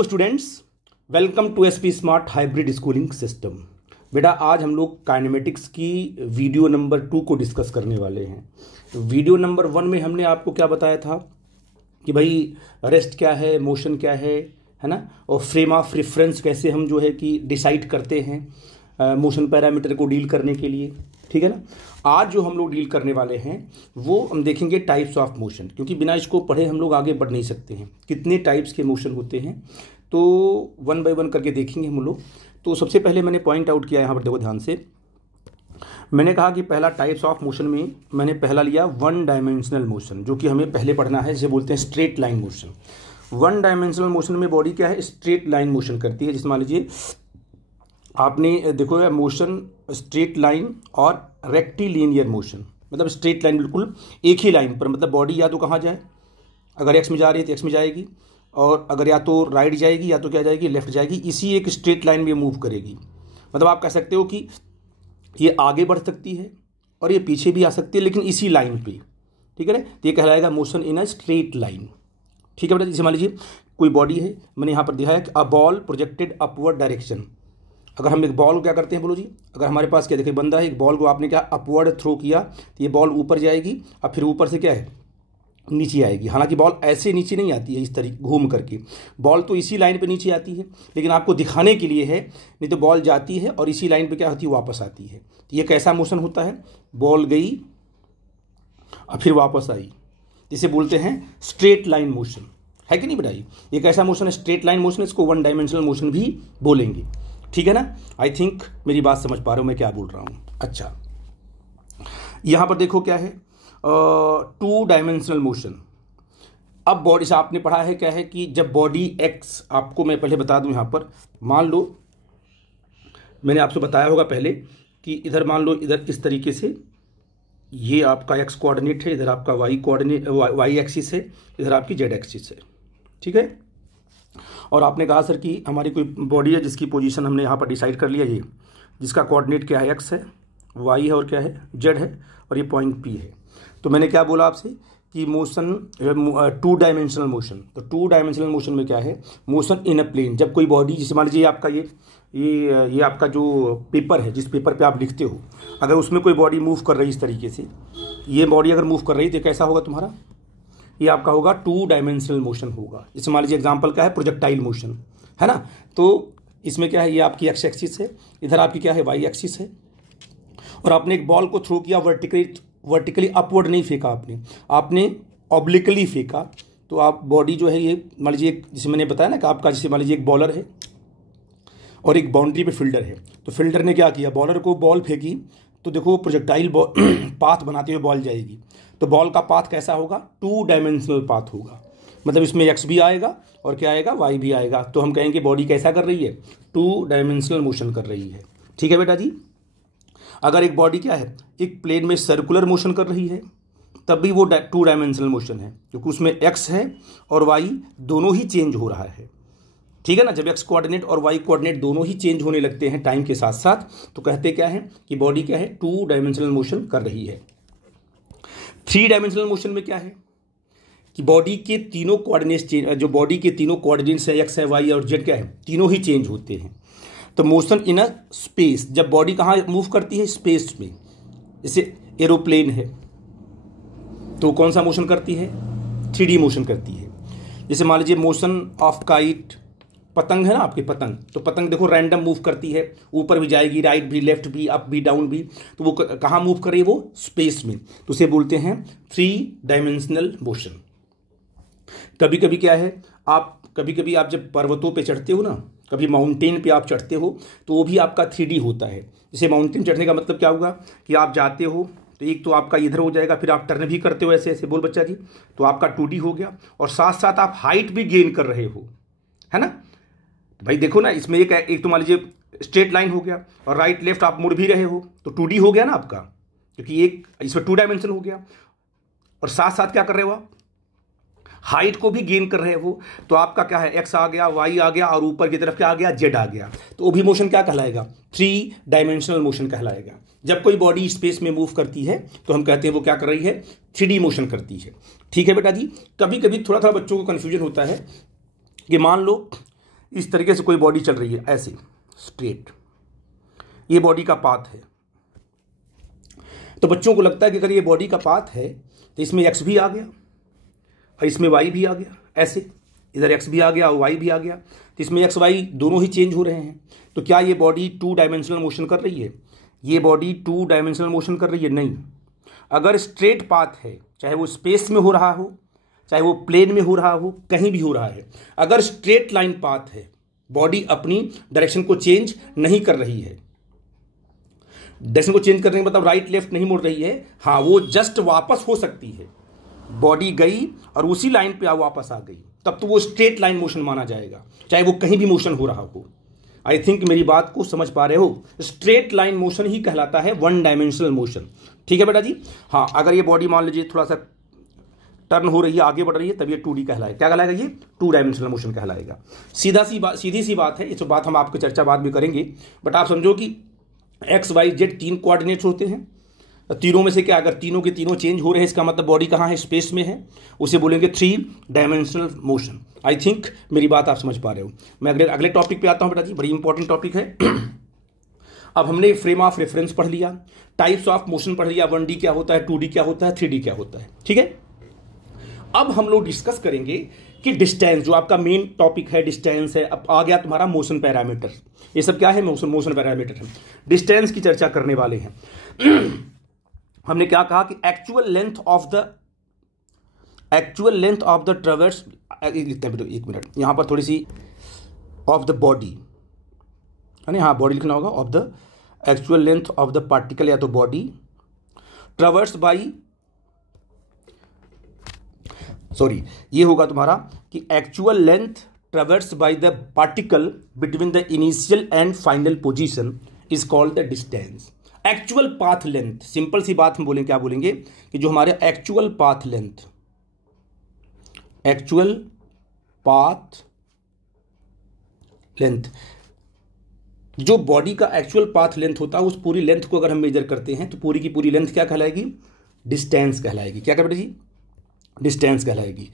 तो students, welcome to SP smart hybrid schooling system. बेटा, आज हम लोग काइनेमेटिक्स की वीडियो नंबर 2 को डिस्कस करने वाले हैं। तो वीडियो नंबर 1 में हमने आपको क्या बताया था कि भाई रेस्ट क्या है, मोशन क्या है ना, और फ्रेम ऑफ रेफरेंस कैसे हम जो है कि डिसाइड करते हैं मोशन पैरामीटर को डील करने के लिए। ठीक है ना। आज जो हम लोग डील करने वाले हैं वो हम देखेंगे टाइप्स ऑफ मोशन, क्योंकि बिना इसको पढ़े हम लोग आगे बढ़ नहीं सकते हैं। कितने टाइप्स के मोशन होते हैं तो 1 बाय 1 करके देखेंगे हम लोग। तो सबसे पहले मैंने पॉइंट आउट किया यहाँ पर, देखो ध्यान से। मैंने कहा कि पहला टाइप्स ऑफ मोशन में मैंने पहला लिया 1 डायमेंशनल मोशन, जो कि हमें पहले पढ़ना है, जिसे बोलते हैं straight line motion. 1 dimensional motion में बॉडी क्या है, स्ट्रेट लाइन मोशन करती है। जैसे मान लीजिए आपने देखो मोशन स्ट्रेट लाइन और रेक्टिलिनियर मोशन, मतलब स्ट्रेट लाइन बिल्कुल एक ही लाइन पर, मतलब बॉडी या तो कहाँ जाए, अगर एक्स में जा रही है तो एक्स में जाएगी, और अगर या तो राइट जाएगी या तो क्या जाएगी, लेफ्ट जाएगी, इसी एक स्ट्रेट लाइन में मूव करेगी। मतलब आप कह सकते हो कि ये आगे बढ़ सकती है और ये पीछे भी आ सकती है, लेकिन इसी लाइन पे। ठीक है ना। तो ये कहलाएगा motion in a straight line. ठीक है बेटा। जैसे मान लीजिए कोई बॉडी है, मैंने यहाँ पर दिखाया कि a ball projected upward direction. अगर हम एक बॉल को क्या करते हैं, बोलो जी, अगर हमारे पास क्या देखिए बंदा है, एक बॉल को आपने क्या अपवर्ड थ्रो किया तो ये बॉल ऊपर जाएगी, और फिर ऊपर से क्या है नीचे आएगी। हालांकि बॉल ऐसे नीचे नहीं आती है इस तरीके घूम करके, बॉल तो इसी लाइन पे नीचे आती है, लेकिन आपको दिखाने के लिए है, नहीं तो बॉल जाती है और इसी लाइन पे क्या होती है, वापस आती है। तो ये कैसा मोशन होता है, बॉल गई और फिर वापस आई, जिसे बोलते हैं स्ट्रेट लाइन मोशन, है कि नहीं बताइए। ये कैसा मोशन है, स्ट्रेट लाइन मोशन। इसको 1 डायमेंशनल मोशन भी बोलेंगे। ठीक है ना। आई थिंक मेरी बात समझ पा रहे हो मैं क्या बोल रहा हूँ। अच्छा, यहाँ पर देखो क्या है 2 डायमेंशनल मोशन। अब बॉडी से आपने पढ़ा है क्या है कि जब बॉडी एक्स, आपको मैं पहले बता दूं यहाँ पर, मान लो मैंने आपसे बताया होगा पहले कि इधर मान लो, इधर इस तरीके से ये आपका एक्स कोऑर्डिनेट है, इधर आपका वाई कोऑर्डिनेट, वाई एक्सिस है, इधर आपकी जेड एक्सिस है। ठीक है। और आपने कहा सर कि हमारी कोई बॉडी है जिसकी पोजीशन हमने यहाँ पर डिसाइड कर लिया, ये जिसका कोऑर्डिनेट क्या है, एक्स है, वाई है और क्या है, जेड है, और ये पॉइंट पी है। तो मैंने क्या बोला आपसे कि मोशन 2 डायमेंशनल मोशन। तो 2 डायमेंशनल मोशन में क्या है, मोशन इन अ प्लेन। जब कोई बॉडी, जैसे मान लीजिए आपका ये आपका जो पेपर है, जिस पेपर पे आप लिखते हो, अगर उसमें कोई बॉडी मूव कर रही है इस तरीके से, ये बॉडी अगर मूव कर रही है तो कैसा होगा तुम्हारा, ये आपका होगा 2 डायमेंशनल मोशन होगा। जैसे मान लीजिए एग्जांपल क्या है, प्रोजेक्टाइल मोशन है ना। तो इसमें क्या है, ये आपकी एक्स एक्सिस है, इधर आपकी क्या है, वाई एक्सिस है, और आपने एक बॉल को थ्रो किया, वर्टिकली अपवर्ड नहीं फेंका आपने ऑब्लिकली फेंका। तो आप बॉडी जो है ये मान लीजिए, जैसे मैंने बताया ना कि आपका, जैसे मान लीजिए एक बॉलर है और एक बाउंड्री पे फील्डर है। तो फील्डर ने क्या किया, बॉलर को बॉल फेंकी, तो देखो प्रोजेक्टाइल पाथ बनाते हुए बॉल जाएगी। तो बॉल का पाथ कैसा होगा, 2 डायमेंशनल पाथ होगा। मतलब इसमें एक्स भी आएगा और क्या आएगा, वाई भी आएगा। तो हम कहेंगे बॉडी कैसा कर रही है, 2 डायमेंशनल मोशन कर रही है। ठीक है बेटा जी। अगर एक बॉडी क्या है, एक प्लेन में सर्कुलर मोशन कर रही है, तब भी वो 2 डायमेंशनल मोशन है, क्योंकि उसमें एक्स है और वाई दोनों ही चेंज हो रहा है। ठीक है ना। जब एक्स कोऑर्डिनेट और वाई कोऑर्डिनेट दोनों ही चेंज होने लगते हैं टाइम के साथ साथ, तो कहते क्या है कि बॉडी क्या है, 2 डायमेंशनल मोशन कर रही है। 3 डायमेंशनल मोशन में क्या है कि बॉडी के तीनों कोऑर्डिनेट्स चेंज, जो बॉडी के तीनों कोऑर्डिनेट्स है, एक्स है, वाई और जेड, क्या है, तीनों ही चेंज होते हैं। तो मोशन इन अ स्पेस, जब बॉडी कहाँ मूव करती है, स्पेस में। जैसे एरोप्लेन है तो कौन सा मोशन करती है, 3D मोशन करती है। जैसे मान लीजिए मोशन ऑफ काइट, पतंग है ना आपकी पतंग, तो पतंग देखो रैंडम मूव करती है, ऊपर भी जाएगी, राइट भी, लेफ्ट भी, अप भी, डाउन भी। तो वो कहाँ मूव कर रही है, वो स्पेस में। तो उसे बोलते हैं 3 डायमेंशनल मोशन। कभी कभी क्या है, कभी कभी आप जब पर्वतों पे चढ़ते हो ना, कभी माउंटेन पे आप चढ़ते हो, तो वो भी आपका 3D होता है। जैसे माउंटेन चढ़ने का मतलब क्या होगा कि आप जाते हो तो एक तो आपका इधर हो जाएगा, फिर आप टर्न भी करते हो ऐसे ऐसे, बोल बच्चा जी, तो आपका 2D हो गया, और साथ साथ आप हाइट भी गेन कर रहे हो, है ना। तो भाई देखो ना, इसमें एक तो मान लीजिए स्ट्रेट लाइन हो गया, और राइट लेफ्ट आप मुड़ भी रहे हो, तो 2D हो गया ना आपका, क्योंकि एक इसमें 2 डायमेंशन हो गया, और साथ साथ क्या कर रहे हो आप, हाइट को भी गेन कर रहे हो। तो आपका क्या है, एक्स आ गया, वाई आ गया, और ऊपर की तरफ क्या आ गया, जेड आ गया। तो वो भी मोशन क्या कहलाएगा, 3 डायमेंशनल मोशन कहलाएगा। जब कोई बॉडी स्पेस में मूव करती है तो हम कहते हैं वो क्या कर रही है, 3D मोशन करती है। ठीक है बेटा जी। कभी कभी थोड़ा थोड़ा बच्चों को कन्फ्यूजन होता है कि मान लो इस तरीके से कोई बॉडी चल रही है ऐसे स्ट्रेट, ये बॉडी का पाथ है। तो बच्चों को लगता है कि अगर ये बॉडी का पाथ है तो इसमें एक्स भी आ गया और इसमें वाई भी आ गया, ऐसे इधर एक्स भी आ गया और वाई भी आ गया, तो इसमें एक्स वाई दोनों ही चेंज हो रहे हैं। तो क्या ये बॉडी 2 डायमेंशनल मोशन कर रही है? ये बॉडी 2 डायमेंशनल मोशन कर रही है? नहीं। अगर स्ट्रेट पाथ है, चाहे वो स्पेस में हो रहा हो, चाहे वो प्लेन में हो रहा हो, कहीं भी हो रहा है, अगर स्ट्रेट लाइन पाथ है, बॉडी अपनी डायरेक्शन को चेंज नहीं कर रही है। डायरेक्शन को चेंज करने का मतलब राइट लेफ्ट नहीं मुड़ रही है, हाँ, वो जस्ट वापस हो सकती है। बॉडी गई और उसी लाइन पे वापस आ गई, तब तो वो स्ट्रेट लाइन मोशन माना जाएगा, चाहे वो कहीं भी मोशन हो रहा हो। आई थिंक मेरी बात को समझ पा रहे हो। स्ट्रेट लाइन मोशन ही कहलाता है 1 डायमेंशनल मोशन। ठीक है बेटा जी। हाँ, अगर ये बॉडी मान लीजिए थोड़ा सा टर्न हो रही है, आगे बढ़ रही है, तब ये 2D कहलाएगा। क्या कहलाएगा? ये 2 डायमेंशनल मोशन कहलाएगा। सीधी सी बात है, इस बात हम आपकी चर्चा बाद में करेंगे, बट आप समझो कि एक्स वाई जेड 3 कोऑर्डिनेट्स होते हैं। तीनों में से क्या, अगर तीनों के तीनों चेंज हो रहे हैं, इसका मतलब बॉडी कहाँ है? स्पेस में है, उसे बोलेंगे 3 डायमेंशनल मोशन। आई थिंक मेरी बात आप समझ पा रहे हो। मैं अगले टॉपिक पे आता हूँ बेटा जी, बड़ी इंपॉर्टेंट टॉपिक है। अब हमने फ्रेम ऑफ रेफरेंस पढ़ लिया, टाइप्स ऑफ मोशन पढ़ लिया, 1D क्या होता है, 2D क्या होता है, 3D क्या होता है। ठीक है, अब हम लोग डिस्कस करेंगे कि डिस्टेंस, जो आपका मेन टॉपिक है डिस्टेंस है। अब आ गया तुम्हारा मोशन पैरामीटर। ये सब क्या है? मोशन पैरामीटर है। डिस्टेंस की चर्चा करने वाले हैं। हमने क्या कहा कि actual length of the traverse, एक मिनट, यहां पर थोड़ी सी ऑफ द बॉडी है ना, हाँ बॉडी लिखना होगा, of the actual length of the particle या तो बॉडी ट्रैवर्स बाई, सॉरी ये होगा तुम्हारा कि actual length traverse by the particle between the initial and final position is called the distance. Actual path length, simple सी बात हम बोलेंगे, क्या बोलेंगे कि जो हमारे एक्चुअल पाथ लेंथ, जो बॉडी का एक्चुअल पाथ लेंथ होता है, उस पूरी लेंथ को अगर हम मेजर करते हैं तो पूरी की पूरी लेंथ क्या कहलाएगी? डिस्टेंस कहलाएगी। क्या कहते जी? डिस्टेंस कहलाएगी।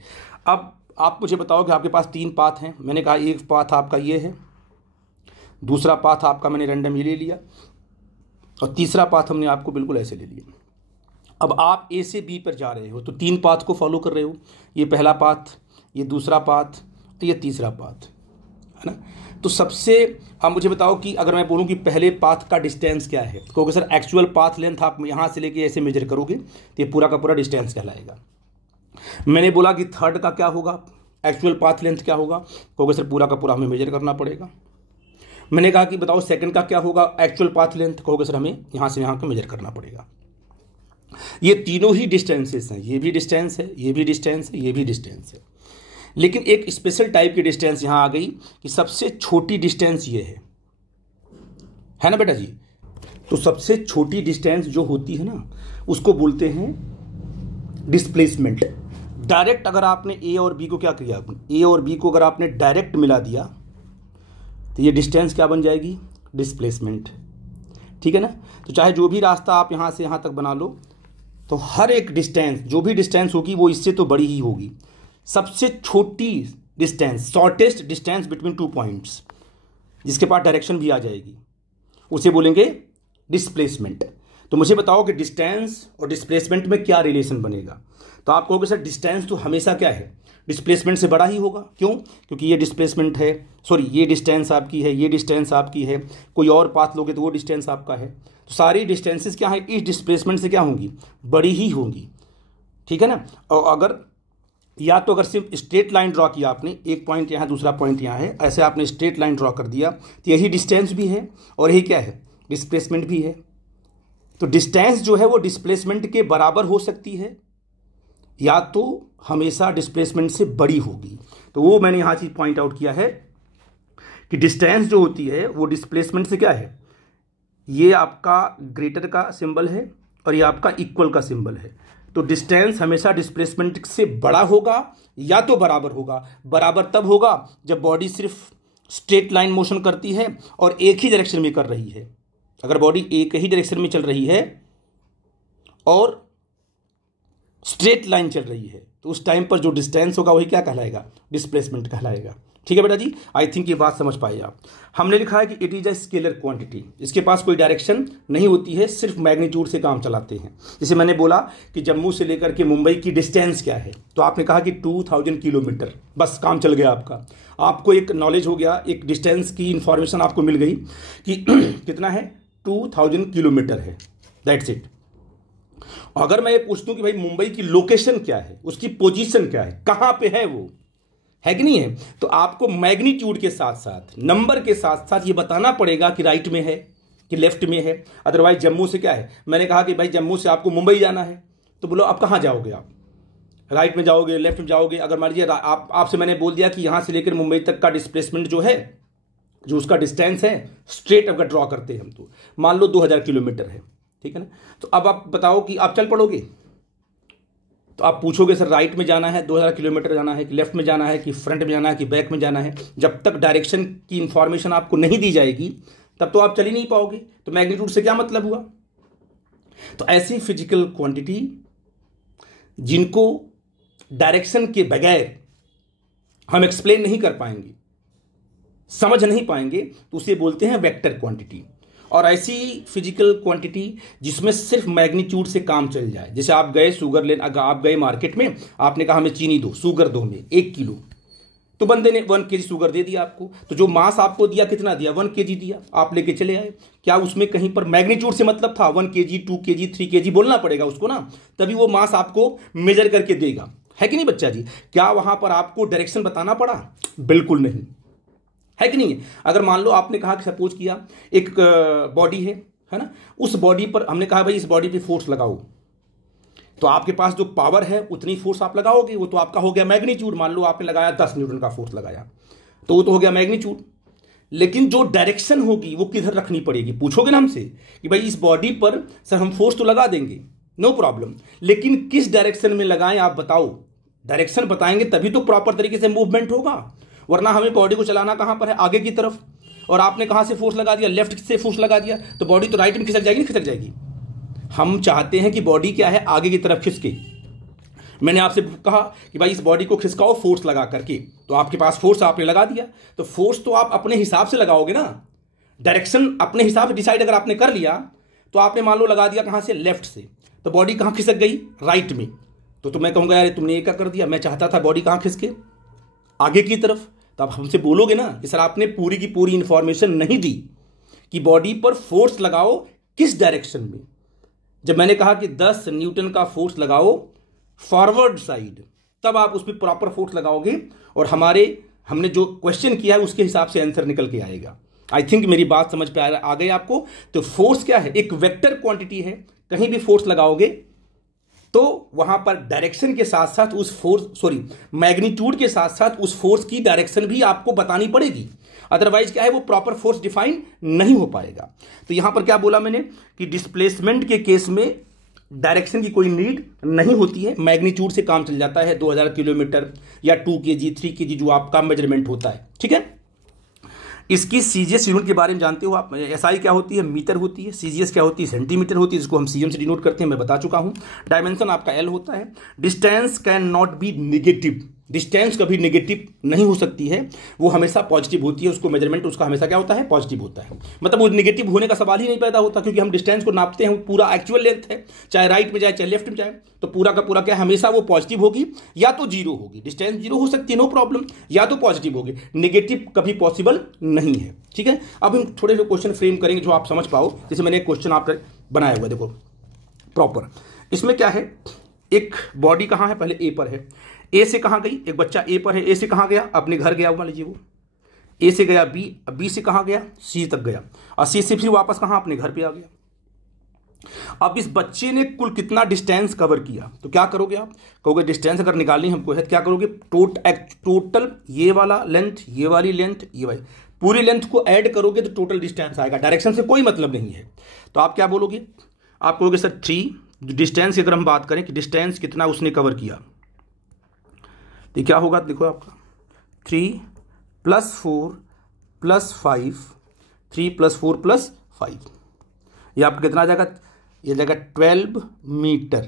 अब आप मुझे बताओ कि आपके पास 3 पाथ हैं। मैंने कहा एक पाथ आपका ये है, दूसरा पाथ आपका मैंने रैंडम ये ले लिया, और तीसरा पाथ हमने आपको बिल्कुल ऐसे ले लिया। अब आप ए से बी पर जा रहे हो तो 3 पाथ को फॉलो कर रहे हो। ये पहला पाथ, ये दूसरा पाथ, ये तीसरा पाथ, है ना। तो सबसे, अब मुझे बताओ कि अगर मैं बोलूँ कि पहले पाथ का डिस्टेंस क्या है, क्योंकि सर एक्चुअल पाथ लेंथ आप यहाँ से लेके ऐसे मेजर करोगे तो ये पूरा का पूरा डिस्टेंस कहलाएगा। मैंने बोला कि थर्ड का क्या होगा, एक्चुअल पाथ लेंथ क्या होगा, क्योंकि सर पूरा का पूरा हमें मेजर करना पड़ेगा। मैंने कहा कि बताओ सेकंड का क्या होगा, एक्चुअल पाथ लेंथ, कहोगे सर हमें यहाँ से यहाँ का मेजर करना पड़ेगा। ये तीनों ही डिस्टेंसेस हैं, ये भी डिस्टेंस है, ये भी डिस्टेंस है, ये भी डिस्टेंस है। लेकिन एक स्पेशल टाइप की डिस्टेंस यहाँ आ गई कि सबसे छोटी डिस्टेंस ये है ना बेटा जी। तो सबसे छोटी डिस्टेंस जो होती है ना, उसको बोलते हैं डिस्प्लेसमेंट। डायरेक्ट अगर आपने ए और बी को क्या किया, ए और बी को अगर आपने डायरेक्ट मिला दिया तो ये डिस्टेंस क्या बन जाएगी? डिस्प्लेसमेंट। ठीक है ना। तो चाहे जो भी रास्ता आप यहाँ से यहाँ तक बना लो, तो हर एक डिस्टेंस, जो भी डिस्टेंस होगी वो इससे तो बड़ी ही होगी। सबसे छोटी distance, shortest distance between 2 points, जिसके पास डायरेक्शन भी आ जाएगी, उसे बोलेंगे डिस्प्लेसमेंट। तो मुझे बताओ कि डिस्टेंस और डिस्प्लेसमेंट में क्या रिलेशन बनेगा। तो आप कहोगे सर डिस्टेंस तो हमेशा क्या है, डिस्प्लेसमेंट से बड़ा ही होगा। क्यों? क्योंकि ये डिस्प्लेसमेंट है, सॉरी ये डिस्टेंस आपकी है, ये डिस्टेंस आपकी है, कोई और पाथ लोगे तो वो डिस्टेंस आपका है। तो सारी डिस्टेंसेस क्या है, इस डिस्प्लेसमेंट से क्या होंगी? बड़ी ही होंगी। ठीक है ना। और अगर या तो अगर सिर्फ स्ट्रेट लाइन ड्रॉ किया आपने, एक पॉइंट यहाँ दूसरा पॉइंट यहाँ है, ऐसे आपने स्ट्रेट लाइन ड्रॉ कर दिया, तो यही डिस्टेंस भी है और यही क्या है, डिस्प्लेसमेंट भी है। तो डिस्टेंस जो है वो डिस्प्लेसमेंट के बराबर हो सकती है, या तो हमेशा डिस्प्लेसमेंट से बड़ी होगी। तो वो मैंने यहाँ चीज पॉइंट आउट किया है कि डिस्टेंस जो होती है वो डिस्प्लेसमेंट से क्या है, ये आपका ग्रेटर का सिंबल है और ये आपका इक्वल का सिंबल है। तो डिस्टेंस हमेशा डिस्प्लेसमेंट से बड़ा होगा या तो बराबर होगा। बराबर तब होगा जब बॉडी सिर्फ स्ट्रेट लाइन मोशन करती है और एक ही डायरेक्शन में कर रही है। अगर बॉडी एक ही डायरेक्शन में चल रही है और स्ट्रेट लाइन चल रही है, तो उस टाइम पर जो डिस्टेंस होगा वही क्या कहलाएगा, डिस्प्लेसमेंट कहलाएगा। ठीक है बेटा जी, आई थिंक ये बात समझ पाए आप। हमने लिखा है कि it is a scalar quantity, इसके पास कोई डायरेक्शन नहीं होती है, सिर्फ मैग्नीट्यूड से काम चलाते हैं। जैसे मैंने बोला कि जम्मू से लेकर के मुंबई की डिस्टेंस क्या है, तो आपने कहा कि 2000 किलोमीटर, बस काम चल गया आपका। आपको एक नॉलेज हो गया, एक डिस्टेंस की इंफॉर्मेशन आपको मिल गई कि कितना है, 2000 किलोमीटर है, दैट्स इट। अगर मैं ये पूछता हूं कि भाई मुंबई की लोकेशन क्या है, उसकी पोजीशन क्या है, कहां पे है वो, है कि नहीं है, तो आपको मैग्नीट्यूड के साथ साथ, नंबर के साथ साथ ये बताना पड़ेगा कि राइट में है कि लेफ्ट में है। अदरवाइज जम्मू से क्या है, मैंने कहा कि भाई जम्मू से आपको मुंबई जाना है, तो बोलो आप कहां जाओगे, आप राइट में जाओगे, लेफ्ट में जाओगे। अगर मान लीजिए आपसे मैंने बोल दिया कि यहां से लेकर मुंबई तक का डिस्प्लेसमेंट जो है, जो उसका डिस्टेंस है, स्ट्रेट अगर ड्रॉ करते हैं हम, तो मान लो 2000 किलोमीटर है, ठीक है ना। तो अब आप बताओ कि आप चल पड़ोगे, तो आप पूछोगे सर राइट में जाना है, 2000 किलोमीटर जाना है, कि लेफ्ट में जाना है, कि फ्रंट में जाना है, कि बैक में जाना है। जब तक डायरेक्शन की इंफॉर्मेशन आपको नहीं दी जाएगी तब तो आप चल ही नहीं पाओगे, तो मैग्नीट्यूड से क्या मतलब हुआ। तो ऐसी फिजिकल क्वांटिटी जिनको डायरेक्शन के बगैर हम एक्सप्लेन नहीं कर पाएंगे, समझ नहीं पाएंगे, तो उसे बोलते हैं वेक्टर क्वांटिटी। और ऐसी फिजिकल क्वांटिटी जिसमें सिर्फ मैग्नीट्यूड से काम चल जाए, जैसे आप गए शुगर लेने, अगर आप गए मार्केट में, आपने कहा हमें चीनी दो, शुगर दो हमें 1 किलो, तो बंदे ने 1 kg शुगर दे दिया आपको, तो जो मास आपको दिया कितना दिया, 1 kg दिया, आप लेके चले आए। क्या उसमें कहीं पर मैग्नीट्यूड से मतलब था, 1 kg 2 kg 3 kg बोलना पड़ेगा उसको ना, तभी वो मास आपको मेजर करके देगा, है कि नहीं बच्चा जी। क्या वहां पर आपको डायरेक्शन बताना पड़ा, बिल्कुल नहीं, है कि नहीं। अगर मान लो आपने कहा कि सपोज किया एक बॉडी है ना, उस बॉडी पर हमने कहा भाई इस बॉडी पे फोर्स लगाओ, तो आपके पास जो पावर है उतनी फोर्स आप लगाओगे, वो तो आपका हो गया मैग्नीट्यूड। मान लो आपने लगाया 10 न्यूटन का फोर्स लगाया, तो वो तो हो गया मैग्नीट्यूड। लेकिन जो डायरेक्शन होगी वो किधर रखनी पड़ेगी, पूछोगे ना हमसे कि भाई इस बॉडी पर सर हम फोर्स तो लगा देंगे, नो प्रॉब्लम, लेकिन किस डायरेक्शन में लगाएं आप बताओ। डायरेक्शन बताएंगे तभी तो प्रॉपर तरीके से मूवमेंट होगा, वरना हमें बॉडी को चलाना कहां पर है, आगे की तरफ, और आपने कहां से फोर्स लगा दिया, लेफ्ट से फोर्स लगा दिया, तो बॉडी तो राइट में खिसक जाएगी, नहीं खिसक जाएगी। हम चाहते हैं कि बॉडी क्या है, आगे की तरफ खिसके। मैंने आपसे कहा कि भाई इस बॉडी को खिसकाओ फोर्स लगा करके, तो आपके पास फोर्स आपने लगा दिया, तो फोर्स तो आप अपने हिसाब से लगाओगे ना, डायरेक्शन अपने हिसाब से डिसाइड अगर आपने कर लिया, तो आपने मान लो लगा दिया कहां से, लेफ्ट से, तो बॉडी कहां खिसक गई, राइट में। तो मैं कहूंगा यार तुमने ये क्या कर दिया, मैं चाहता था बॉडी कहां खिसके, आगे की तरफ। तो आप हमसे बोलोगे ना कि सर आपने पूरी की पूरी इंफॉर्मेशन नहीं दी कि बॉडी पर फोर्स लगाओ किस डायरेक्शन में। जब मैंने कहा कि 10 न्यूटन का फोर्स लगाओ फॉरवर्ड साइड, तब आप उस पर प्रॉपर फोर्स लगाओगे, और हमने जो क्वेश्चन किया है उसके हिसाब से आंसर निकल के आएगा। आई थिंक मेरी बात समझ पे आ गई आपको। तो फोर्स क्या है, एक वेक्टर क्वांटिटी है, कहीं भी फोर्स लगाओगे तो वहां पर डायरेक्शन के साथ साथ मैग्नीट्यूड के साथ साथ उस फोर्स की डायरेक्शन भी आपको बतानी पड़ेगी, अदरवाइज क्या है, वो प्रॉपर फोर्स डिफाइन नहीं हो पाएगा। तो यहां पर क्या बोला मैंने कि डिस्प्लेसमेंट के केस में डायरेक्शन की कोई नीड नहीं होती है, मैग्नीट्यूड से काम चल जाता है, 2000 किलोमीटर या 2 kg 3 kg जो आपका मेजरमेंट होता है, ठीक है। इसकी सीजीएस यूनिट के बारे में जानते हो आप, एसआई क्या होती है, मीटर होती है, सीजीएस क्या होती है, सेंटीमीटर होती है, जिसको हम सीएम से डिनोट करते हैं, मैं बता चुका हूं। डायमेंशन आपका एल होता है। Distance can not be negative, distance कभी नेगेटिव नहीं हो सकती है, वो हमेशा पॉजिटिव होती है, उसको मेजरमेंट उसका हमेशा क्या होता है, पॉजिटिव होता है। मतलब वो नेगेटिव होने का सवाल ही नहीं पैदा होता, क्योंकि हम डिस्टेंस को नापते हैं, पूरा एक्चुअल लेंथ है, चाहे राइट में जाए चाहे लेफ्ट में जाए, तो पूरा का पूरा क्या हमेशा वो पॉजिटिव होगी या तो जीरो होगी। डिस्टेंस जीरो हो सकती है, नो प्रॉब्लम, या तो पॉजिटिव होगी, नेगेटिव कभी पॉसिबल नहीं है, ठीक है। अब हम थोड़े जो क्वेश्चन फ्रेम करेंगे जो आप समझ पाओ। जैसे मैंने एक क्वेश्चन आपका बनाया हुआ, देखो प्रॉपर, इसमें क्या है, एक बॉडी कहां है, पहले ए पर है, ए से कहां गई, एक बच्चा ए पर है, ए से कहां गया, अपने घर गया, मान लीजिए वो ए से गया बी, बी से कहां गया, सी तक गया, और सी से फिर वापस कहां, अपने घर पे आ गया। अब इस बच्चे ने कुल कितना डिस्टेंस कवर किया, तो क्या करोगे आप, कहोगे डिस्टेंस अगर निकालनी हमको है, क्या करोगे, टोटल ये वाला लेंथ, ये वाली लेंथ, ये वाली पूरी लेंथ को ऐड करोगे तो टोटल डिस्टेंस आएगा। डायरेक्शन से कोई मतलब नहीं है, तो आप क्या बोलोगे, आप कहोगे सर 3, डिस्टेंस की अगर हम बात करें कि डिस्टेंस कितना उसने कवर किया, तो क्या होगा, देखो आपका 3 + 4 + 5, 3 + 4 + 5, ये आपका कितना आ जाएगा, ये जाएगा 12 मीटर,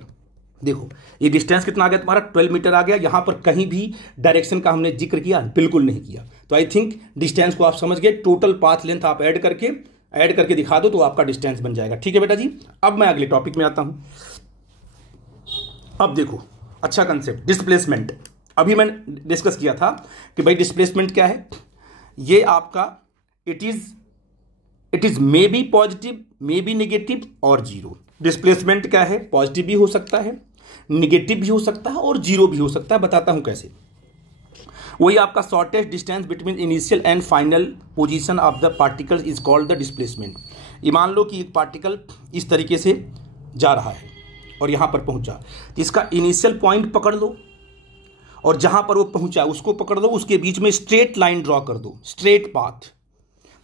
देखो ये डिस्टेंस कितना आ गया तुम्हारा 12 मीटर आ गया। यहां पर कहीं भी डायरेक्शन का हमने जिक्र किया? बिल्कुल नहीं किया। तो आई थिंक डिस्टेंस को आप समझ गए। टोटल पाथ लेंथ आप ऐड करके दिखा दो तो आपका डिस्टेंस बन जाएगा। ठीक है बेटा जी। अब मैं अगले टॉपिक में आता हूं। अब देखो अच्छा कंसेप्ट, डिस्प्लेसमेंट। अभी मैंने डिस्कस किया था कि भाई डिस्प्लेसमेंट क्या है। ये आपका it is may be positive, may be negative और जीरो। डिस्प्लेसमेंट क्या है? पॉजिटिव भी हो सकता है, नेगेटिव भी हो सकता है और जीरो भी हो सकता है। बताता हूं कैसे। वही आपका shortest distance between initial and final position of the particle is called the displacement. ये मान लो कि एक पार्टिकल इस तरीके से जा रहा है और यहां पर पहुंचा, तो इसका इनिशियल पॉइंट पकड़ लो और जहां पर वो पहुंचा उसको पकड़ लो, उसके बीच में स्ट्रेट लाइन ड्रॉ कर दो, स्ट्रेट पाथ।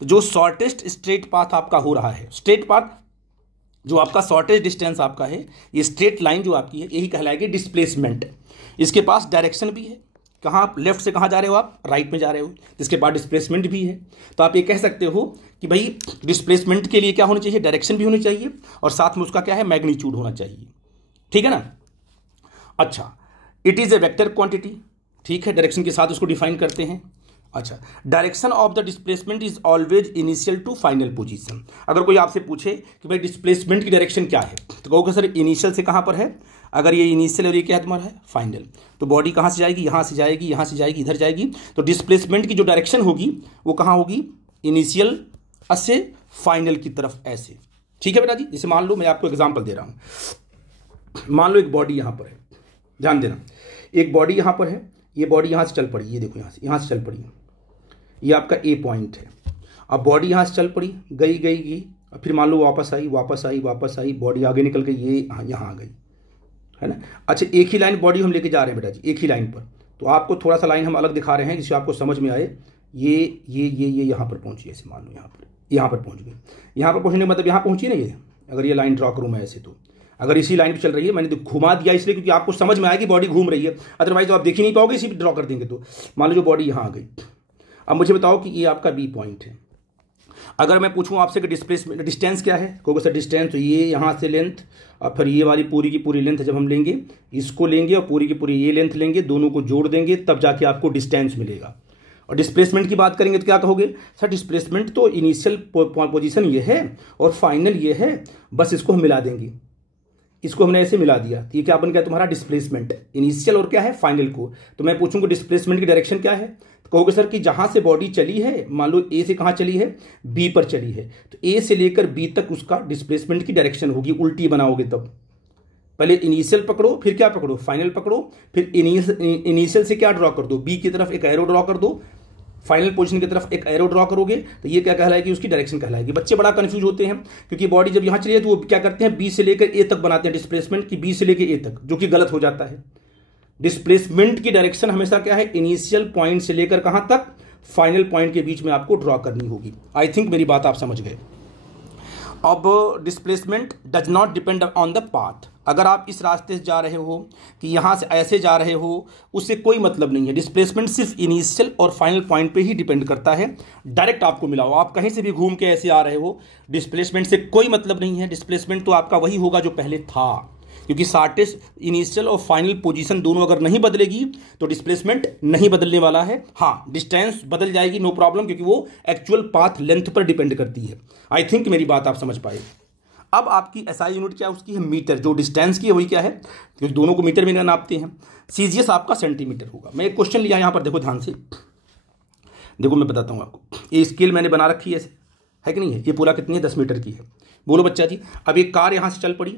जो शॉर्टेस्ट स्ट्रेट पाथ आपका हो रहा है, स्ट्रेट पाथ जो आपका शॉर्टेस्ट डिस्टेंस आपका है, ये स्ट्रेट लाइन जो आपकी है, यही कहलाएगी डिस्प्लेसमेंट। इसके पास डायरेक्शन भी है, कहाँ लेफ्ट से कहाँ जा रहे हो आप? राइट में जा रहे हो। इसके बाद डिस्प्लेसमेंट भी है। तो आप ये कह सकते हो कि भाई डिस्प्लेसमेंट के लिए क्या होना चाहिए? डायरेक्शन भी होनी चाहिए और साथ में उसका क्या है? मैग्नीट्यूड होना चाहिए। ठीक है ना। अच्छा, it is a vector quantity. ठीक है, डायरेक्शन के साथ उसको डिफाइन करते हैं। अच्छा, direction of the displacement is always initial to final position. अगर कोई आपसे पूछे कि भाई डिस्प्लेसमेंट की डायरेक्शन क्या है, तो कहोगे सर इनिशियल से कहाँ पर है? अगर ये इनिशियल और ये क्या है तुम्हारा है? फाइनल। तो बॉडी कहाँ से जाएगी? यहाँ से जाएगी, यहाँ से जाएगी, इधर जाएगी। तो डिस्प्लेसमेंट की जो डायरेक्शन होगी वो कहाँ होगी? इनिशियल से फाइनल की तरफ, ऐसे। ठीक है बेटा जी। जैसे मान लो मैं आपको एग्जाम्पल दे रहा हूँ। मान लो एक बॉडी यहाँ पर है, ध्यान देना, एक बॉडी यहाँ पर है, ये बॉडी यहाँ से चल पड़ी, ये देखो यहाँ से चल पड़ी, ये आपका ए पॉइंट है। अब बॉडी यहाँ से चल पड़ी, गई, और फिर मान लो वापस आई, बॉडी आगे निकल गई, ये यहाँ आ गई, है ना। अच्छा, एक ही लाइन बॉडी हम लेके जा रहे हैं बेटा जी, एक ही लाइन पर। तो आपको थोड़ा सा लाइन हम अलग दिखा रहे हैं जिससे आपको समझ में आए। ये यहाँ पर पहुंची, ऐसे मान लो यहाँ पर पहुंच गई। यहाँ पर पहुंचने का मतलब यहाँ पहुंची ना ये। अगर ये लाइन ड्रॉ करूँ मैं ऐसे, तो अगर इसी लाइन पे चल रही है, मैंने तो घुमा दिया इसलिए क्योंकि आपको समझ में आया कि बॉडी घूम रही है, अदरवाइज तो आप देख ही नहीं पाओगे, इसी पे ड्रॉ कर देंगे। तो मान लो जो बॉडी यहाँ आ गई। अब मुझे बताओ कि ये आपका बी पॉइंट है। अगर मैं पूछूं आपसे कि डिस्प्लेसमेंट डिस्टेंस क्या है, कहोगे सर डिस्टेंस तो ये यहाँ से लेंथ और फिर ये वाली पूरी की पूरी लेंथ जब हम लेंगे, इसको लेंगे और पूरी की पूरी ये लेंथ लेंगे, दोनों को जोड़ देंगे, तब जाके आपको डिस्टेंस मिलेगा। और डिस्प्लेसमेंट की बात करेंगे तो क्या कहोगे? सर डिस्प्लेसमेंट तो इनिशियल पोजीशन ये है और फाइनल ये है, बस इसको हम मिला देंगे। इसको हमने ऐसे मिला दिया, तो ये क्या बन गया तुम्हारा? डिस्प्लेसमेंट। इनिशियल और क्या है? फाइनल को। तो मैं पूछूंगा डिस्प्लेसमेंट की डायरेक्शन क्या है, तो कहोगे सर कि जहां से बॉडी चली है, मान लो ए से कहां चली है? बी पर चली है, तो ए से लेकर बी तक उसका डिस्प्लेसमेंट की डायरेक्शन होगी। उल्टी बनाओगे तब, पहले इनिशियल पकड़ो, फिर क्या पकड़ो? फाइनल पकड़ो, फिर इनिशियल से क्या ड्रॉ कर दो? बी की तरफ एक एरो ड्रॉ कर दो, फाइनल पोजीशन की तरफ एक एरो ड्रॉ करोगे, तो ये क्या कहलाएगी? उसकी डायरेक्शन कहलाएगी। बच्चे बड़ा कंफ्यूज होते हैं क्योंकि बॉडी जब यहां चली है तो वो क्या करते हैं? बी से लेकर ए तक बनाते हैं डिस्प्लेसमेंट की, बी से लेकर ए तक, जो कि गलत हो जाता है। डिस्प्लेसमेंट की डायरेक्शन हमेशा क्या है? इनिशियल पॉइंट से लेकर कहां तक? फाइनल पॉइंट के बीच में आपको ड्रॉ करनी होगी। आई थिंक मेरी बात आप समझ गए। अब displacement does not depend on the path. अगर आप इस रास्ते से जा रहे हो कि यहाँ से ऐसे जा रहे हो, उससे कोई मतलब नहीं है। डिस्प्लेसमेंट सिर्फ इनिशियल और फाइनल पॉइंट पे ही डिपेंड करता है। डायरेक्ट आपको मिला हो, आप कहीं से भी घूम के ऐसे आ रहे हो, डिस्प्लेसमेंट से कोई मतलब नहीं है। डिस्प्लेसमेंट तो आपका वही होगा जो पहले था, क्योंकि शॉर्टेस्ट इनिशियल और फाइनल पोजीशन दोनों अगर नहीं बदलेगी तो डिस्प्लेसमेंट नहीं बदलने वाला है। हाँ, डिस्टेंस बदल जाएगी, नो प्रॉब्लम, क्योंकि वो एक्चुअल पाथ लेंथ पर डिपेंड करती है। आई थिंक मेरी बात आप समझ पाए। अब आपकी एसआई यूनिट क्या है? उसकी है मीटर। जो डिस्टेंस की है वही क्या है? क्योंकि दोनों को मीटर में नापते हैं। सीजीएस आपका सेंटीमीटर होगा। मैं एक क्वेश्चन लिया यहाँ पर, देखो ध्यान से, देखो मैं बताता हूँ आपको। ये स्केल मैंने बना रखी है, ऐसे है कि नहीं है? ये पूरा कितनी है? 10 मीटर की है। बोलो बच्चा जी। अब एक कार यहाँ से चल पड़ी,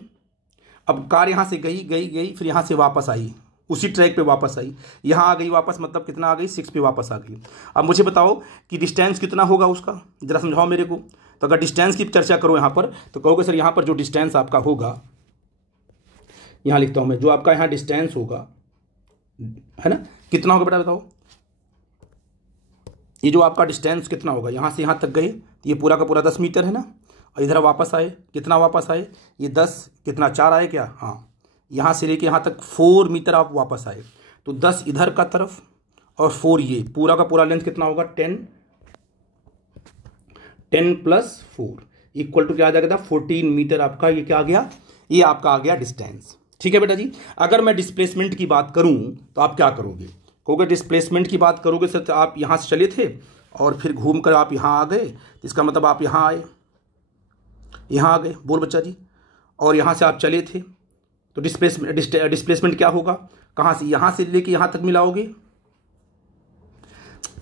अब कार यहाँ से गई, फिर यहाँ से वापस आई, उसी ट्रैक पे वापस आई, यहाँ आ गई वापस, मतलब कितना आ गई? 6 पे वापस आ गई। अब मुझे बताओ कि डिस्टेंस कितना होगा उसका, जरा समझाओ मेरे को। तो अगर डिस्टेंस की चर्चा करो यहाँ पर, तो कहोगे सर यहाँ पर जो डिस्टेंस आपका होगा, यहाँ लिखता हूँ मैं, जो आपका यहाँ डिस्टेंस होगा, है ना, कितना होगा बेटा बताओ? ये जो आपका डिस्टेंस कितना होगा? यहाँ से यहाँ तक गए, ये पूरा का पूरा 10 मीटर है ना, और इधर वापस आए, कितना वापस आए? ये 10, कितना 4 आए क्या? हाँ, यहाँ से लेके यहाँ तक 4 मीटर आप वापस आए, तो 10 इधर का तरफ और 4 ये, पूरा का पूरा लेंथ कितना होगा? 10 + 4 इक्वल टू क्या आ जाएगा? 14 मीटर आपका ये क्या आ गया? ये आपका आ गया डिस्टेंस। ठीक है बेटा जी। अगर मैं डिस्प्लेसमेंट की बात करूं तो आप क्या करोगे, कहोगे डिस्प्लेसमेंट की बात करोगे सर, तो आप यहाँ से चले थे और फिर घूम कर आप यहाँ आ गए, तो इसका मतलब आप यहाँ आए, यहाँ आ गए, बोल बच्चा जी, और यहाँ से आप चले थे, तो डिस्प्लेसमेंट क्या होगा, कहाँ से, यहाँ से लेके यहाँ तक मिलाओगे,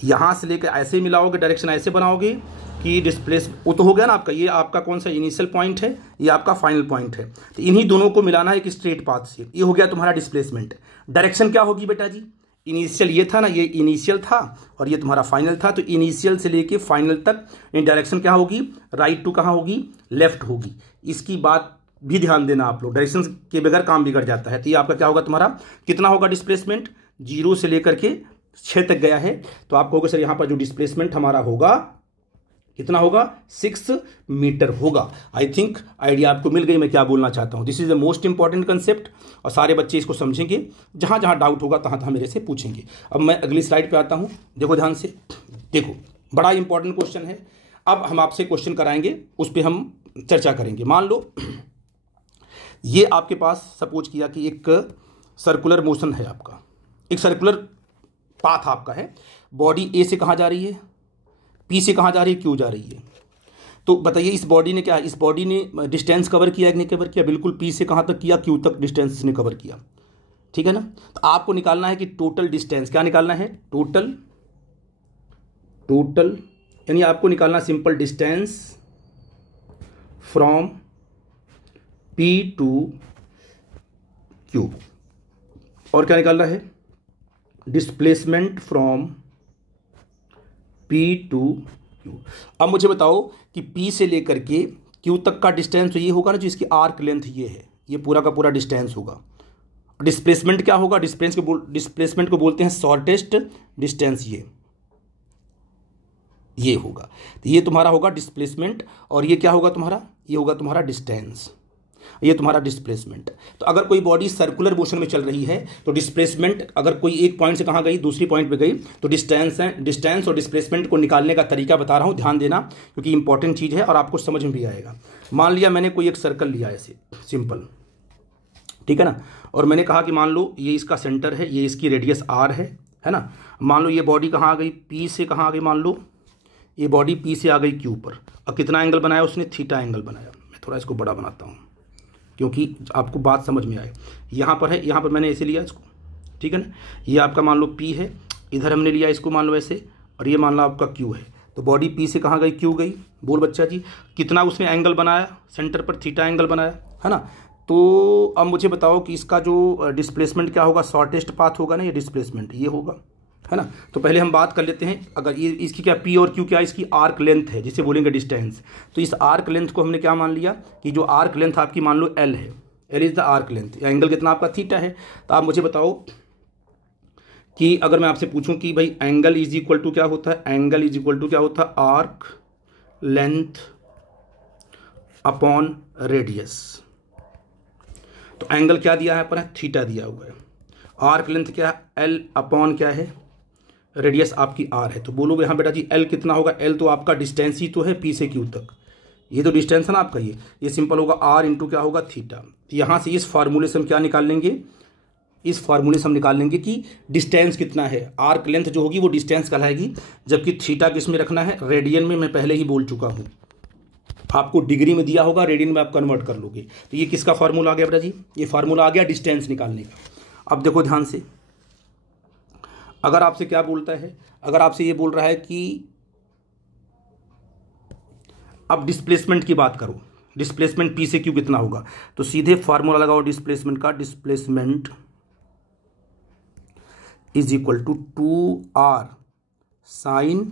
यहाँ से लेकर ऐसे मिलाओगे, डायरेक्शन ऐसे बनाओगे कि डिस्प्लेस, वो तो हो गया ना आपका, ये आपका कौन सा इनिशियल पॉइंट है, ये आपका फाइनल पॉइंट है, तो इन्हीं दोनों को मिलाना है एक स्ट्रेट पाथ से, ये हो गया तुम्हारा डिस्प्लेसमेंट। डायरेक्शन क्या होगी बेटा जी, इनिशियल ये था ना, ये इनिशियल था और ये तुम्हारा फाइनल था, तो इनिशियल से लेके फाइनल तक डायरेक्शन क्या होगी, राइट टू कहाँ होगी, लेफ्ट होगी। इसकी बात भी ध्यान देना आप लोग, डायरेक्शन के बगैर काम बिगड़ जाता है। तो ये आपका क्या होगा, तुम्हारा कितना होगा डिस्प्लेसमेंट, 0 से लेकर के 6 तक गया है, तो आप कहोगे सर यहाँ पर जो डिस्प्लेसमेंट हमारा होगा कितना होगा, 6 मीटर होगा। आई थिंक आइडिया आपको मिल गई मैं क्या बोलना चाहता हूँ। This is the most important concept और सारे बच्चे इसको समझेंगे, जहाँ जहाँ डाउट होगा तहाँ तहाँ मेरे से पूछेंगे। अब मैं अगली स्लाइड पे आता हूँ, देखो ध्यान से, देखो बड़ा इंपॉर्टेंट क्वेश्चन है। अब हम आपसे क्वेश्चन कराएंगे, उस पर हम चर्चा करेंगे। मान लो ये आपके पास सपोज किया कि एक सर्कुलर मोशन है आपका, एक सर्कुलर पाथ आपका है, बॉडी ए से कहाँ जा रही है, पी से कहाँ जा रही है, क्यू जा रही है। तो बताइए इस बॉडी ने क्या, इस बॉडी ने डिस्टेंस कवर किया कि नहीं कवर किया, बिल्कुल पी से कहाँ तक किया, क्यू तक डिस्टेंस ने कवर किया, ठीक है ना। तो आपको निकालना है कि टोटल डिस्टेंस, क्या निकालना है, टोटल यानी आपको निकालना simple distance from P to Q, और क्या निकालना है, displacement from P to Q। अब मुझे बताओ कि P से लेकर के Q तक का डिस्टेंस तो ये होगा ना, जो इसकी आर्क लेंथ ये है, ये पूरा का पूरा डिस्टेंस होगा। डिस्प्लेसमेंट क्या होगा, डिस्प्लेसमेंट को बोलते हैं शॉर्टेस्ट डिस्टेंस, ये होगा। तो ये तुम्हारा होगा डिस्प्लेसमेंट और ये क्या होगा तुम्हारा, ये होगा तुम्हारा डिस्टेंस, ये तुम्हारा डिस्प्लेसमेंट। तो अगर कोई बॉडी सर्कुलर मोशन में चल रही है तो डिस्प्लेसमेंट अगर कोई एक पॉइंट से कहाँ गई, दूसरी पॉइंट पे गई, तो डिस्टेंस और डिस्प्लेसमेंट को निकालने का तरीका बता रहा हूँ, ध्यान देना क्योंकि इंपॉर्टेंट चीज़ है और आपको समझ में भी आएगा। मान लिया मैंने कोई एक सर्कल लिया ऐसे सिंपल, ठीक है ना, और मैंने कहा कि मान लो ये इसका सेंटर है, ये इसकी रेडियस r है ना। मान लो ये बॉडी कहाँ आ गई, P से कहाँ आ गई, मान लो ये बॉडी P से आ गई Q पर, और कितना एंगल बनाया उसने, थीटा एंगल बनाया। मैं थोड़ा इसको बड़ा बनाता हूँ क्योंकि आपको बात समझ में आए। यहाँ पर है, यहाँ पर मैंने ऐसे लिया इसको, ठीक है ना, ये आपका मान लो P है, इधर हमने लिया इसको मान लो ऐसे, और ये मान लो आपका Q है। तो बॉडी P से कहाँ गई, Q गई, बोल बच्चा जी, कितना उसने एंगल बनाया, सेंटर पर थीटा एंगल बनाया, है ना। तो अब मुझे बताओ कि इसका जो डिस्प्लेसमेंट क्या होगा, शॉर्टेस्ट पाथ होगा ना, ये डिस्प्लेसमेंट ये होगा, है ना। तो पहले हम बात कर लेते हैं, अगर ये इसकी क्या P और Q क्या, इसकी आर्क लेंथ है जिसे बोलेंगे डिस्टेंस। तो इस आर्क लेंथ को हमने क्या मान लिया कि जो आर्क लेंथ आपकी मान लो L है, L is the arc length, angle कितना आपका थीटा है। तो आप मुझे बताओ कि अगर मैं आपसे पूछूं कि भाई एंगल इज इक्वल टू क्या होता है, एंगल इज इक्वल टू क्या होता है, आर्क लेंथ अपॉन रेडियस। तो एंगल क्या दिया है पर है, थीटा दिया हुआ है, आर्क लेंथ क्या है, L अपॉन क्या है, रेडियस आपकी r है। तो बोलोगे हाँ बेटा जी L कितना होगा, L तो आपका डिस्टेंस ही तो है P से Q तक, ये तो डिस्टेंस है ना आपका, ये सिंपल होगा R इंटू क्या होगा, थीटा। तो यहाँ से इस फार्मूले से हम क्या निकाल लेंगे, इस फार्मूले से हम निकाल लेंगे कि डिस्टेंस कितना है, आर्क लेंथ जो होगी वो डिस्टेंस कहलाएगी, जबकि थीटा किस में रखना है, रेडियन में। मैं पहले ही बोल चुका हूँ, आपको डिग्री में दिया होगा, रेडियन में आप कन्वर्ट कर लोगे। तो ये किसका फार्मूला आ गया बेटा जी, ये फार्मूला आ गया डिस्टेंस निकालने का। अब देखो ध्यान से, अगर आपसे क्या बोलता है, अगर आपसे ये बोल रहा है कि अब डिस्प्लेसमेंट की बात करो, डिस्प्लेसमेंट P से Q कितना होगा, तो सीधे फार्मूला लगाओ डिस्प्लेसमेंट का, displacement is equal to 2r sine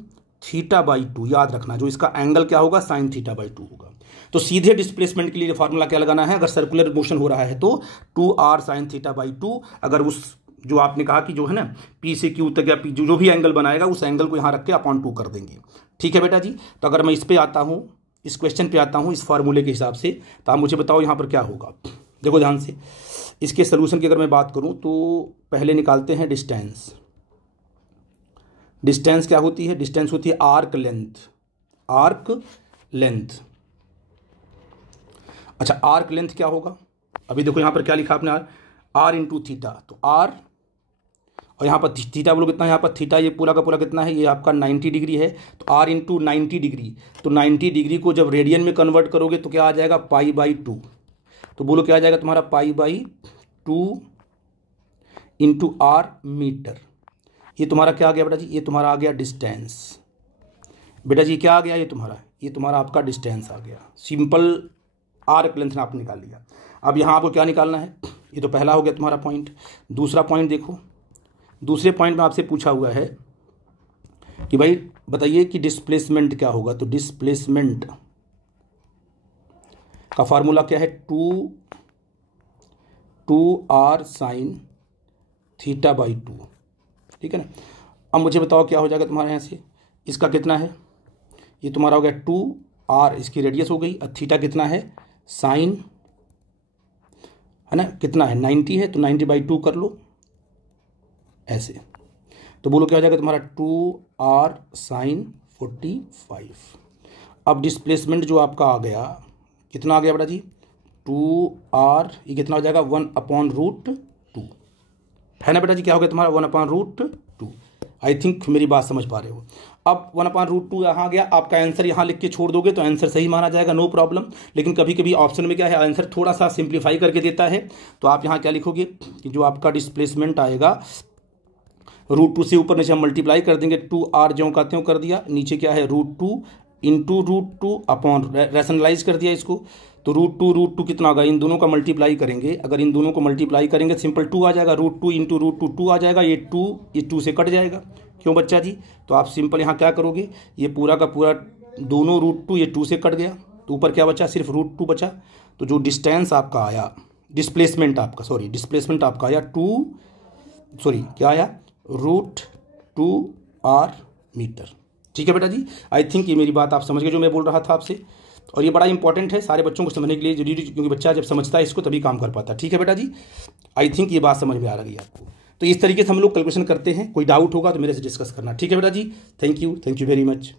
theta by 2। याद रखना जो इसका एंगल क्या होगा, साइन थीटा बाई 2 होगा। तो सीधे डिस्प्लेसमेंट के लिए फार्मूला क्या लगाना है, अगर सर्कुलर मोशन हो रहा है तो 2r साइन थीटा बाई 2। अगर उस जो आपने कहा कि जो है ना P से Q तक या P जो भी एंगल बनाएगा उस एंगल को यहाँ रख के अपॉन 2 कर देंगे, ठीक है बेटा जी। तो अगर मैं इस पे आता हूँ, इस क्वेश्चन पे आता हूँ इस फार्मूले के हिसाब से, तो आप मुझे बताओ यहाँ पर क्या होगा। देखो ध्यान से, इसके सोल्यूशन की अगर मैं बात करूँ तो पहले निकालते हैं डिस्टेंस। डिस्टेंस क्या होती है, डिस्टेंस होती है आर्क लेंथ, आर्क लेंथ। अच्छा आर्क लेंथ क्या होगा, अभी देखो यहाँ पर क्या लिखा आपने, आर इंटू थीटा, तो आर और यहाँ पर थीटा बोलो कितना है, यहाँ पर थीटा ये पूरा का पूरा कितना है, ये आपका 90 डिग्री है, तो आर इंटू 90 डिग्री, तो 90 डिग्री को जब रेडियन में कन्वर्ट करोगे तो क्या आ जाएगा, π/2। तो बोलो क्या आ जाएगा तुम्हारा, π/2 इंटू आर मीटर। ये तुम्हारा क्या आ गया बेटा जी, ये तुम्हारा आ गया डिस्टेंस। बेटा जी क्या आ गया, ये तुम्हारा आपका डिस्टेंस आ गया। सिंपल आर्क लेंथ आपने निकाल लिया। अब यहाँ आपको क्या निकालना है, ये तो पहला हो गया तुम्हारा पॉइंट। दूसरा पॉइंट देखो, दूसरे पॉइंट में आपसे पूछा हुआ है कि भाई बताइए कि डिस्प्लेसमेंट क्या होगा। तो डिस्प्लेसमेंट का फार्मूला क्या है, 2r sin θ/2, ठीक है ना। अब मुझे बताओ क्या हो जाएगा तुम्हारे यहाँ से, इसका कितना है, ये तुम्हारा हो गया 2r, इसकी रेडियस हो गई, और थीटा कितना है, साइन है ना, कितना है 90 है, तो 90/2 कर लो ऐसे। तो बोलो क्या हो जाएगा तुम्हारा 2r sin 45। अब डिस्प्लेसमेंट जो आपका आ गया, कितना आ गया बेटा जी, 2r, ये कितना हो जाएगा 1/√2, है ना बेटा जी। क्या हो गया तुम्हारा 1/√2। आई थिंक मेरी बात समझ पा रहे हो। अब 1/√2 यहाँ गया, आपका आंसर यहाँ लिख के छोड़ दोगे तो आंसर सही माना जाएगा, नो प्रॉब्लम। लेकिन कभी कभी ऑप्शन में क्या है, आंसर थोड़ा सा सिंप्लीफाई करके देता है। तो आप यहाँ क्या लिखोगे कि जो आपका डिस्प्लेसमेंट आएगा, √2 से ऊपर नीचे हम मल्टीप्लाई कर देंगे, 2r जो का त्यों कर दिया, नीचे क्या है √2 इंटू √2 अपॉन, रैशनलाइज कर दिया इसको, तो √2 कितना होगा, इन दोनों का मल्टीप्लाई करेंगे। अगर इन दोनों को मल्टीप्लाई करेंगे सिंपल 2 आ जाएगा, √2 इंटू √2 2 आ जाएगा, ये 2 से कट जाएगा, क्यों बच्चा जी। तो आप सिंपल यहाँ क्या करोगे, ये पूरा का पूरा दोनों √2 ये 2 से कट गया, तो ऊपर क्या बचा, सिर्फ √2 बचा। तो जो डिस्टेंस आपका आया, डिस्प्लेसमेंट आपका आया क्या आया, √2r मीटर। ठीक है बेटा जी, आई थिंक ये मेरी बात आप समझ गए जो मैं बोल रहा था आपसे। और ये बड़ा इंपॉर्टेंट है सारे बच्चों को समझने के लिए जरूरी, क्योंकि बच्चा जब समझता है इसको तभी काम कर पाता है। ठीक है बेटा जी, आई थिंक ये बात समझ में आ रही है आपको। तो इस तरीके से हम लोग कैलकुलेशन करते हैं। कोई डाउट होगा तो मेरे से डिस्कस करना। ठीक है बेटा जी, थैंक यू वेरी मच।